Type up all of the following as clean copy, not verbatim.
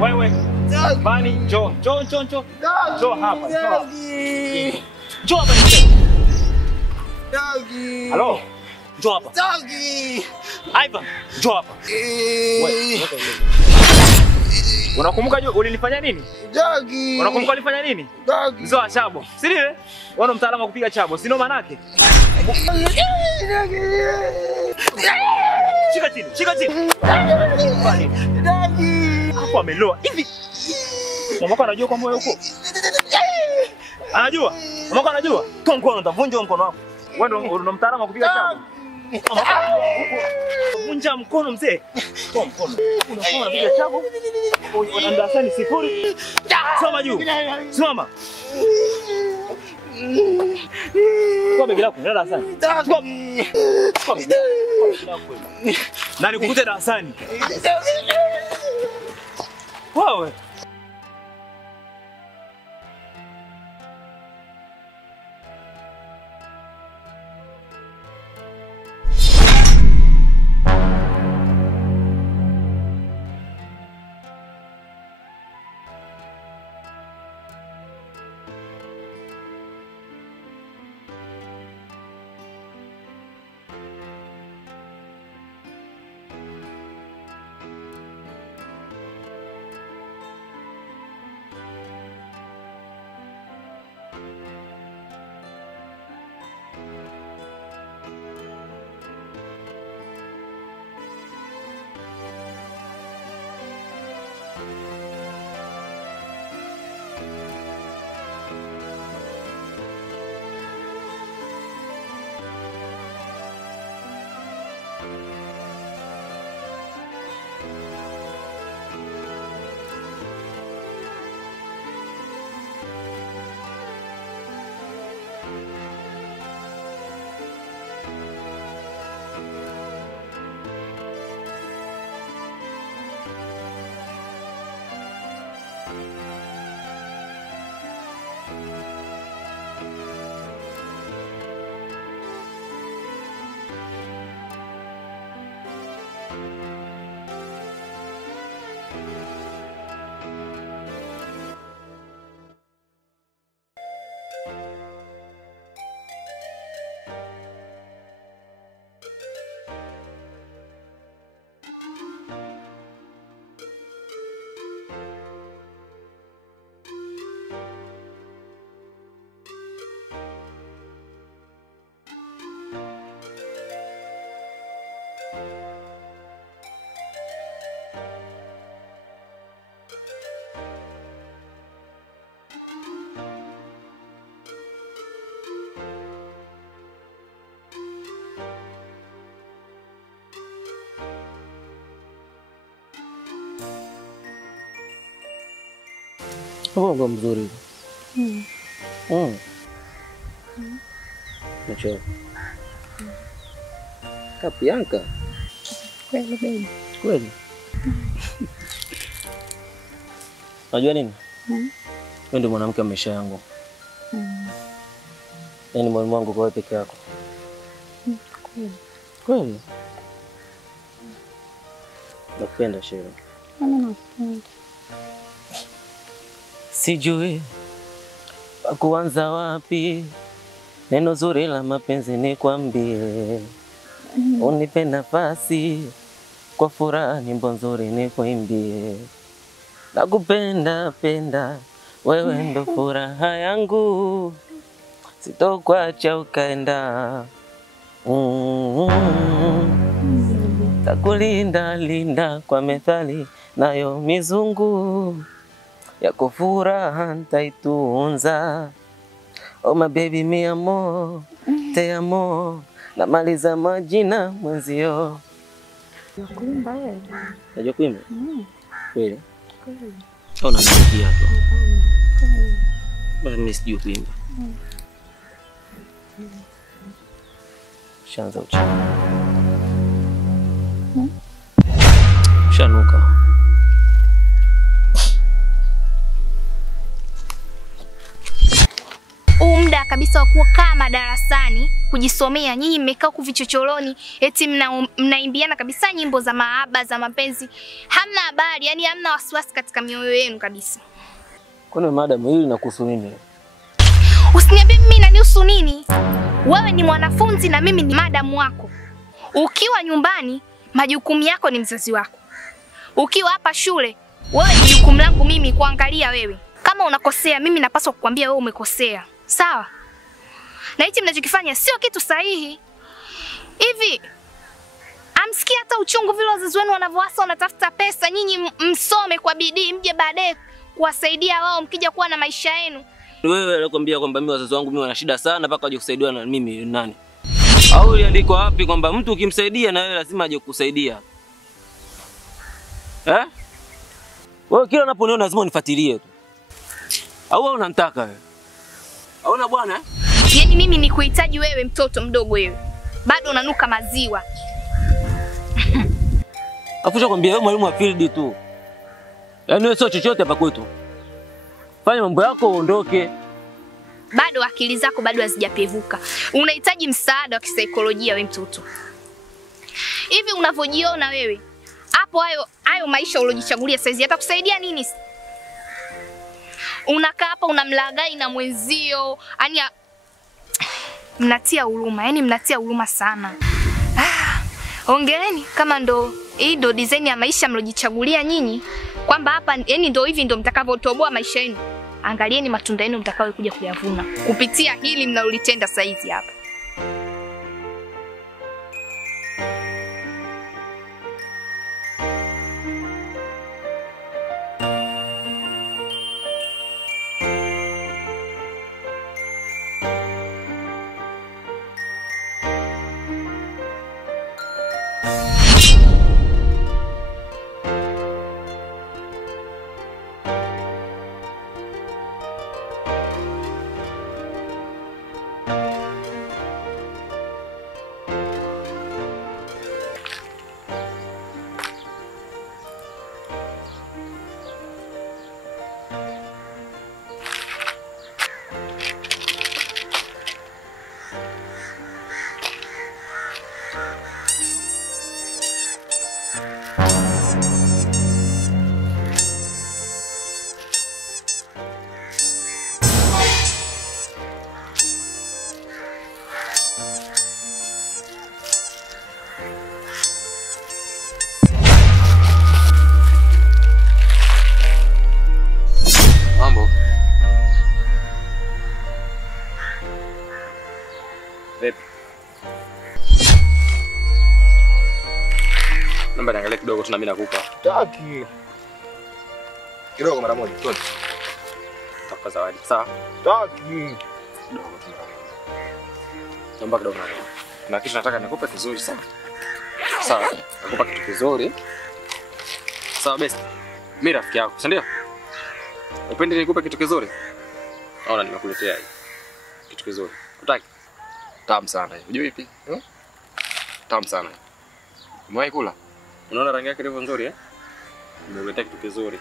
Wewe. Bani, njoo hapa. Njoo hapa. Doggy. Halo. Njoo hapa. Doggy. Ivan, njoo hapa. Wewe. Unakumbuka ulinifanya nnini? Doggy. Unakumbuka ulifanya nini? Doggy. Mzee wa chabo. Si ndio? Wewe mtaalamu wa kupiga chabo, si ndo manake? Shika chini. Doggy. Hapo ameloa. Hivi. Mamako anajua kwamba wewe uko? Anajua? Mamako anajua? Toa mkono, nitavunja mkono wako. Wewe ndo mtaalamu wa kupiga chabo. Vunja mkono mzee. Toa mkono. Unapiga chabo. Darasani 0. Soma juu. Soma. Kwa begi lako nenda darasani. Kwa begi lako. Na nikukute darasani. Wewe. Bongo mzuri. Nacho. Kapianka. Kweli baby. Kweli. Unajua nini? Wewe ndio mwanamke wa maisha yangu. Yaani moyo wangu kwa wewe peke yako. Kweli. Kweli. Nakupenda Shira. Mimi nakupenda. Sijui pa kuanza wapi, neno zuri la mapenzi nikwambie. Unipe nafasi, kwa furaha nyimbo nzuri nikuimbie. Nakupenda penda, wewe ndo furaha yangu, sitokuacha ukaenda. Takulinda linda kwa methali nayo mizungu, yako furaha nitaitunza. Oh my baby mi amor, te amo, namaliza majina mwenzio. Nakuimba wewe. Unajua kuimba? Kweli? Kweli. Au unaniambia hapo? Kweli. Basi mimi sijui kuimba. Shanza uchana. Shanuka. Muda kabisa wa kukaa madarasani kujisomea, nyinyi mmekaa huku vichochoroni eti mnaimbiana kabisa nyimbo za mahaba za mapenzi. Hamna habari, yani hamna wasiwasi katika mioyo yenu kabisa. Kwani madam hili linakuhusu nini? Usiniambie mimi inanihusu nini? Wewe ni mwanafunzi na mimi ni madam wako. Ukiwa nyumbani, majukumu yako ni mzazi wako. Ukiwa hapa shule, wewe ni jukumu langu mimi kuangalia wewe. Kama unakosea, mimi napaswa kukwambia wewe umekosea. Sawa? Na hichi mnachokifanya sio kitu sahihi. Hivi amsikia hata uchungu vile wazazi wenu wanavyoasa wanatafuta pesa, nyinyi msome kwa bidii mje baadaye kuwasaidia wao mkija kuwa na maisha yenu. Wewe anakuambia kwamba mimi wazazi wangu mimi wana shida sana mpaka waje kusaidiwa na mimi nani? Au iliandikwa wapi kwamba mtu ukimsaidia na wewe lazima aje kukusaidia? Wewe kila unaponiona lazima unifuatilie tu. Au wewe unanitaka wewe? Hauna bwana? Yaani mimi nikuhitaji wewe mtoto mdogo wewe. Bado unanuka maziwa. Afucha kwambia wewe mwalimu wa field tu. Yaani wewe sio chochote hapa kwetu. Fanya mambo yako uondoke. Bado akili zako bado hazijapevuka. Unahitaji msaada wa kisaikolojia wewe mtoto. Hivi unavyojiona wewe, hapo hayo maisha ulojichagulia saizi yatakusaidia nini? Unakaa hapa unamlagai na mwenzio, yani mnatia huruma, yani mnatia huruma sana. Hongereni kama hii ndo design ya maisha mlojichagulia nyinyi, kwamba hapa yani ndo hivi ndo mtakavyotoboa maisha yenu. Angalieni matunda yenu mtakao kuja kuyavuna kupitia hili mnalolitenda saizi hapa. Namba niangalie kidogo tu na mimi nakupa. Taki. Kidogo mara moja, twende. Tafuta zawadi. Sawa? Taki. Kidogo tu. Namba kidogo. Na kitu nataka nikupe kizuri sana. Sawa? Nakupa kitu kizuri. Sawa best. Mimi rafiki yako, si ndio? Upende nikupe kitu kizuri? Naona nimekuletea hii. Kitu kizuri. Utaki? Tamu sana hii. Unajua ipi? Tamu sana. Umewahi kula? Unaona rangi yake ilivyo nzuri Nimekuletea kitu kizuri.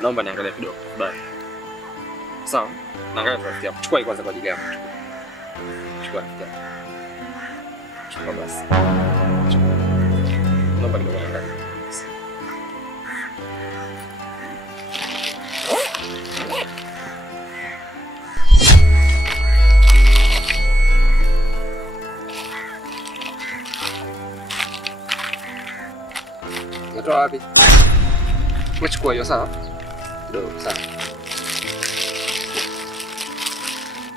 Naomba niangalie kidogo. Bye. Sawa? Naangalia rafiki yako. Chukua hii kwanza kwa ajili yako. Chukua rafiki yako. Chukua basi. Naomba kidogo niangalie. Unatoa wapi? Umechukua hiyo sawa? Kidogo sawa.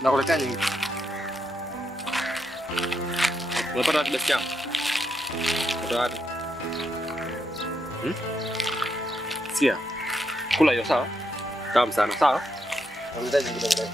Nakuletea nyingi. Unapata wapi basi yangu? Unatoa wapi? Sia. Kula hiyo sawa? Tamu sana sawa? Nakuletea nyingi kidogo.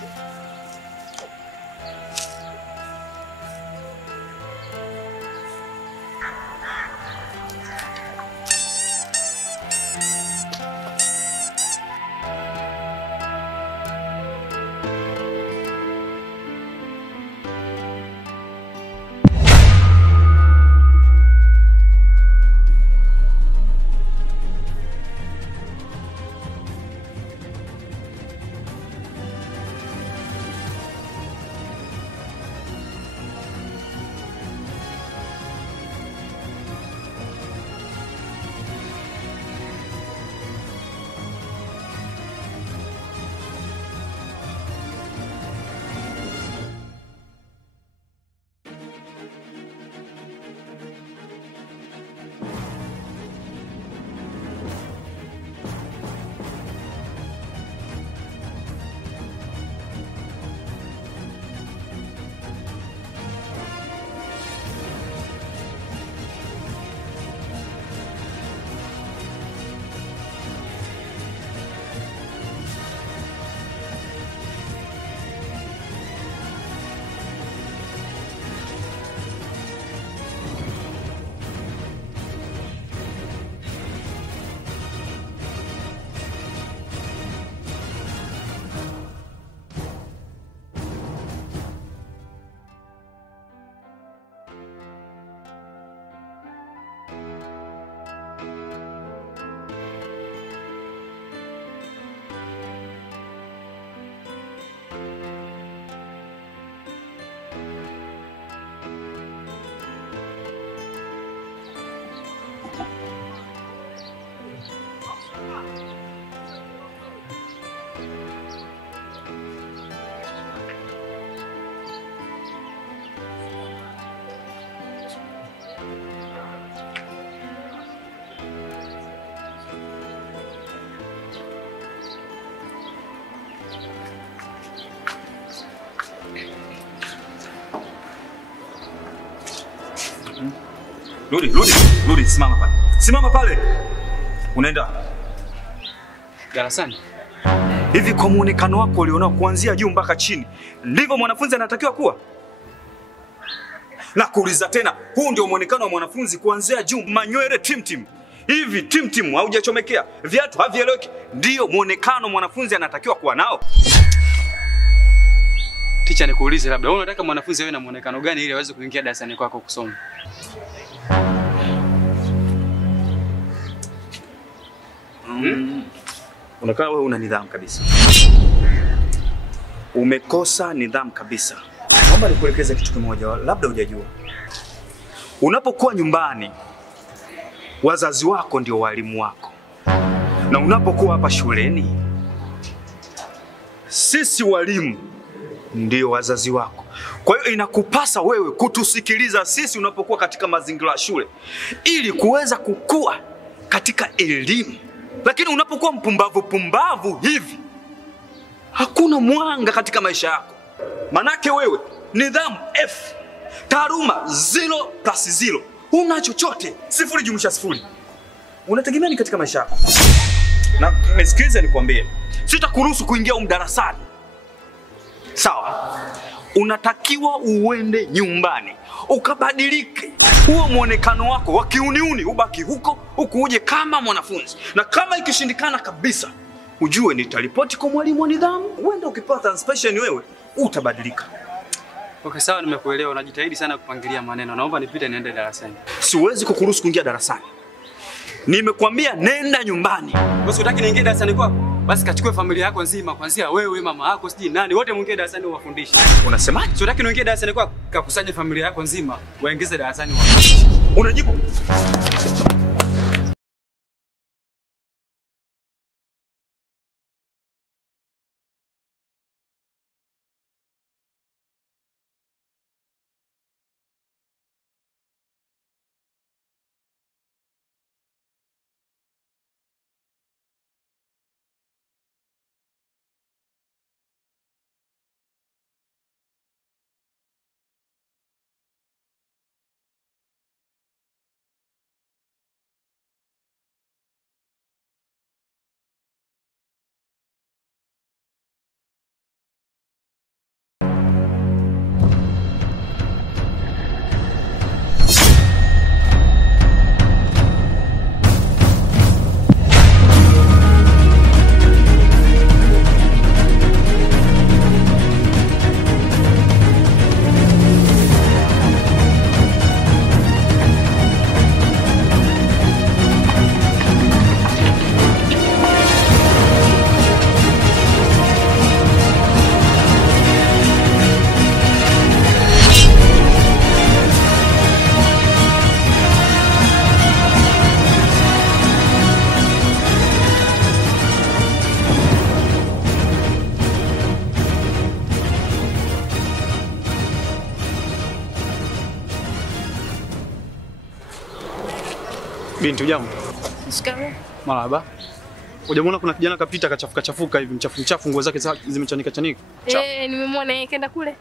Rudi, simama pale. Simama pale. Unaenda darasani? Hivi kwa muonekano wako ulionao kuanzia juu mpaka chini, ndivyo mwanafunzi anatakiwa kuwa? Na kuuliza tena, huu ndio muonekano wa mwanafunzi kuanzia juu, manywele tim. Hivi tim haujachomekea, viatu havieleweki, ndio muonekano mwanafunzi anatakiwa kuwa nao? Teacher, nikuulize labda wewe unataka mwanafunzi awe na muonekano gani ili aweze kuingia darasani kwako kusoma? Unakaa wewe una nidhamu kabisa. Umekosa nidhamu kabisa. Naomba nikuelekeze kitu kimoja, labda hujajua. Unapokuwa nyumbani, wazazi wako ndio walimu wako. Na unapokuwa hapa shuleni, sisi walimu ndio wazazi wako. Kwa hiyo inakupasa wewe kutusikiliza sisi unapokuwa katika mazingira ya shule ili kuweza kukua katika elimu. Lakini unapokuwa mpumbavu hivi, hakuna mwanga katika maisha yako. Manake wewe nidhamu F, taaluma 0+0. Huna chochote, 0+0. Unategemea ni katika maisha yako. Na nisikilize nikwambie, sitakuruhusu kuingia darasani. Sawa? Unatakiwa uende nyumbani, ukabadilike. Huo muonekano wako wa kiuniuni ubaki huko, uje kama mwanafunzi. Na kama ikishindikana kabisa, ujue nitaripoti kwa mwalimu wa nidhamu. Uende ukipata inspection wewe, utabadilika. Okay, sawa, nimekuelewa. Unajitahidi sana kupangilia maneno. Naomba nipite niende darasani. Siwezi kukuruhusu kuingia darasani. Nimekwambia nenda nyumbani. Bosi, unataka niingie darasani kwako? Basi kachukue familia yako nzima, kuanzia wewe, mama yako, siji nani, wote muingie darasani uwafundishe. Unasemaje? Sio unataka niingie darasani kwako? Kakusanye familia yako nzima, waingize darasani uwafundishe. Unajibu? Binti, ujambo? Shikamoo. Marhaba. Hujamwona kuna kijana kapita kachafuka hivi, mchafu, nguo zake zimechanika chanika? Nimemwona yeye kaenda kule.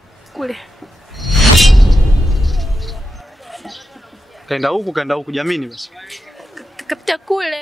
Kaenda huku, jamini basi. Kapita kule.